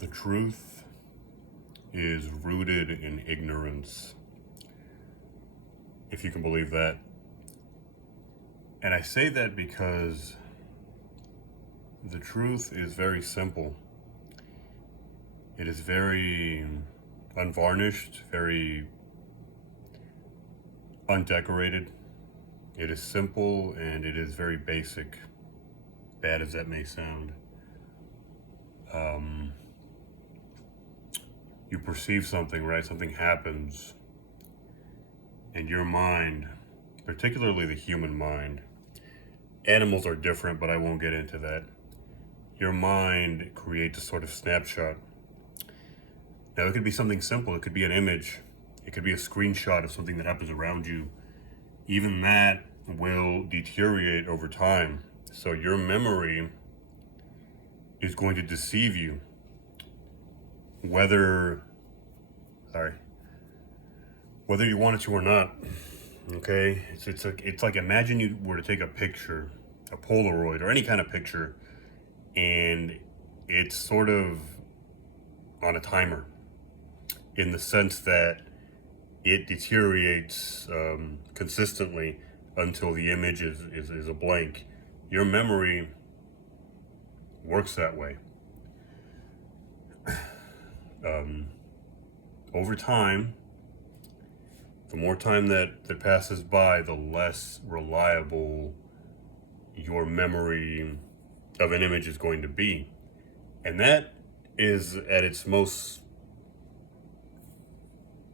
The truth is rooted in ignorance, if you can believe that. And I say that because the truth is very simple. It is very unvarnished, very undecorated. It is simple and it is very basic, bad as that may sound. You perceive something, right? Something happens, and your mind, particularly the human mind, animals are different, but I won't get into that. Your mind creates a sort of snapshot. Now, it could be something simple. It could be an image. It could be a screenshot of something that happens around you. Even that will deteriorate over time. So your memory is going to deceive you. Whether you want it to or not. Okay? It's like imagine you were to take a picture, a Polaroid, or any kind of picture, and it's sort of on a timer in the sense that it deteriorates consistently until the image is a blank. Your memory works that way. Over time, the more time that passes by, the less reliable your memory of an image is going to be. And that is at its most,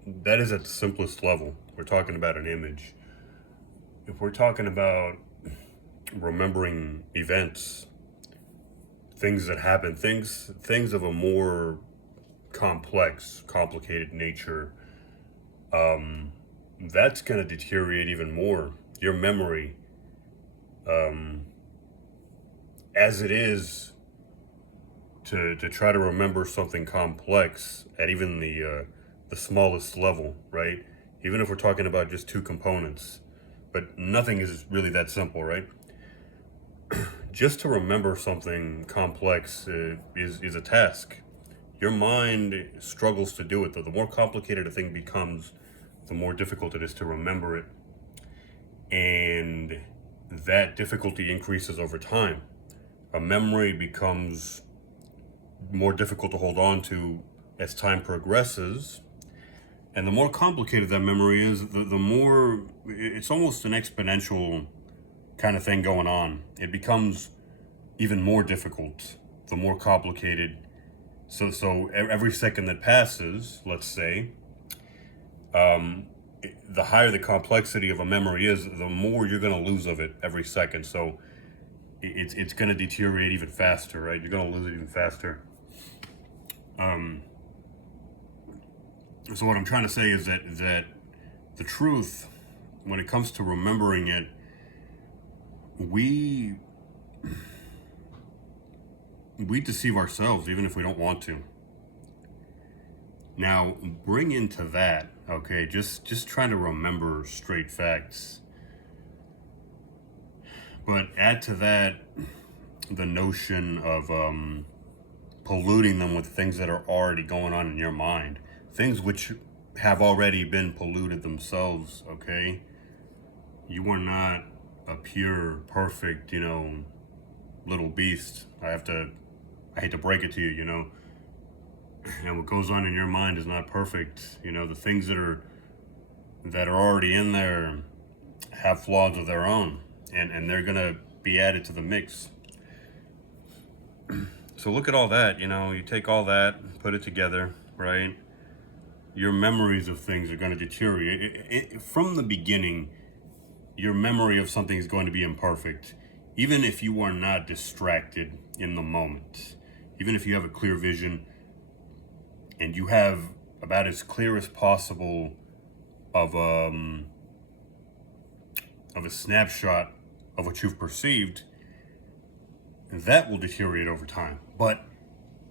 that is at the simplest level. We're talking about an image. If we're talking about remembering events, things that happen, things of a more complex, complicated nature, that's going to deteriorate even more. Your memory, as it is to try to remember something complex at even the smallest level, right? Even if we're talking about just two components, but nothing is really that simple, right? Just to remember something complex is a task. Your mind struggles to do it, though. The more complicated a thing becomes, the more difficult it is to remember it. And that difficulty increases over time. A memory becomes more difficult to hold on to as time progresses. And the more complicated that memory is, the more, it's almost an exponential kind of thing going on. It becomes even more difficult, the more complicated. So every second that passes, let's say, the higher the complexity of a memory is, the more you're going to lose of it every second. So it's going to deteriorate even faster, right? You're going to lose it even faster. So what I'm trying to say is that the truth, when it comes to remembering it, we deceive ourselves even if we don't want to. Now, bring into that, okay, just trying to remember straight facts. But add to that the notion of polluting them with things that are already going on in your mind. Things which have already been polluted themselves, okay? You are not a pure, perfect, little beast. I hate to break it to you, and what goes on in your mind is not perfect. The things that are already in there have flaws of their own, and they're gonna be added to the mix. So look at all that, you take all that, put it together, right? Your memories of things are going to deteriorate. From the beginning, your memory of something is going to be imperfect, even if you are not distracted in the moment. Even if you have a clear vision and you have about as clear as possible of a snapshot of what you've perceived, that will deteriorate over time. But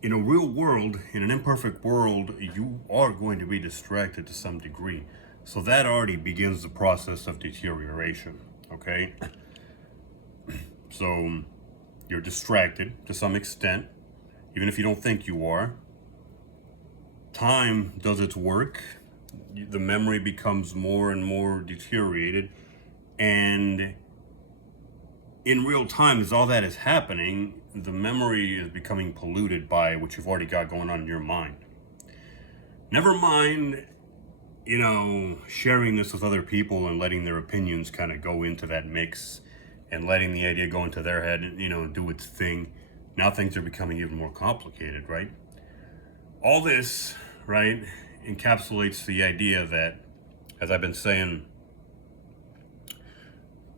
in a real world, in an imperfect world, you are going to be distracted to some degree. So that already begins the process of deterioration, okay? So you're distracted to some extent, even if you don't think you are. time does its work, the memory becomes more and more deteriorated, and in real time, as all that is happening, the memory is becoming polluted by what you've already got going on in your mind. Never mind, sharing this with other people and letting their opinions kind of go into that mix and letting the idea go into their head and, do its thing. Now things are becoming even more complicated, right? All this, right, encapsulates the idea that, as I've been saying,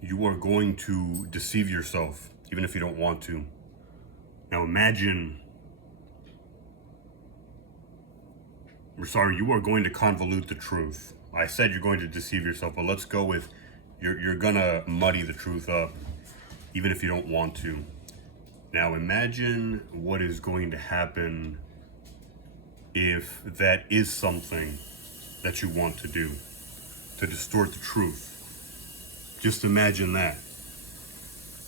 you are going to deceive yourself, even if you don't want to. Now imagine, you are going to convolute the truth. I said you're going to deceive yourself, but let's go with you're gonna muddy the truth up, even if you don't want to. Now imagine what is going to happen if that is something that you want to do, to distort the truth. Just imagine that.